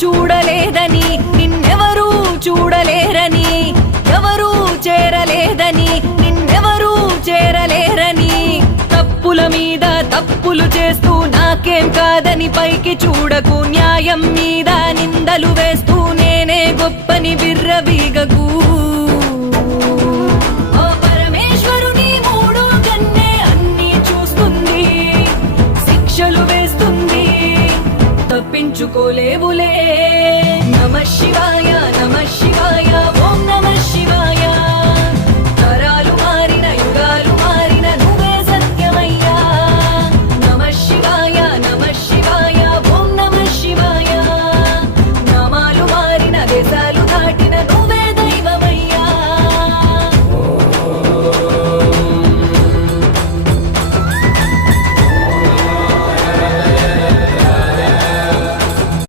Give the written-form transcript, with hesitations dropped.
చూడలేదని, నిన్నెవరూ చూడలేరని, ఎవరూ చేరలేదని, నిన్నెవరూ చేరలేరని, తప్పుల మీద తప్పులు చేస్తూ నాకేం కాదని పైకి చూడకు, న్యాయం మీద నిందలు వేస్తూ నేనే గొప్పని బిర్రబీగకు. ఆ పరమేశ్వరుని మూడో కన్నే అన్నీ చూస్తుంది, శిక్షలు వేస్తుంది, తప్పించుకోలేవులే. నమః శివాయ, నమః శివాయ.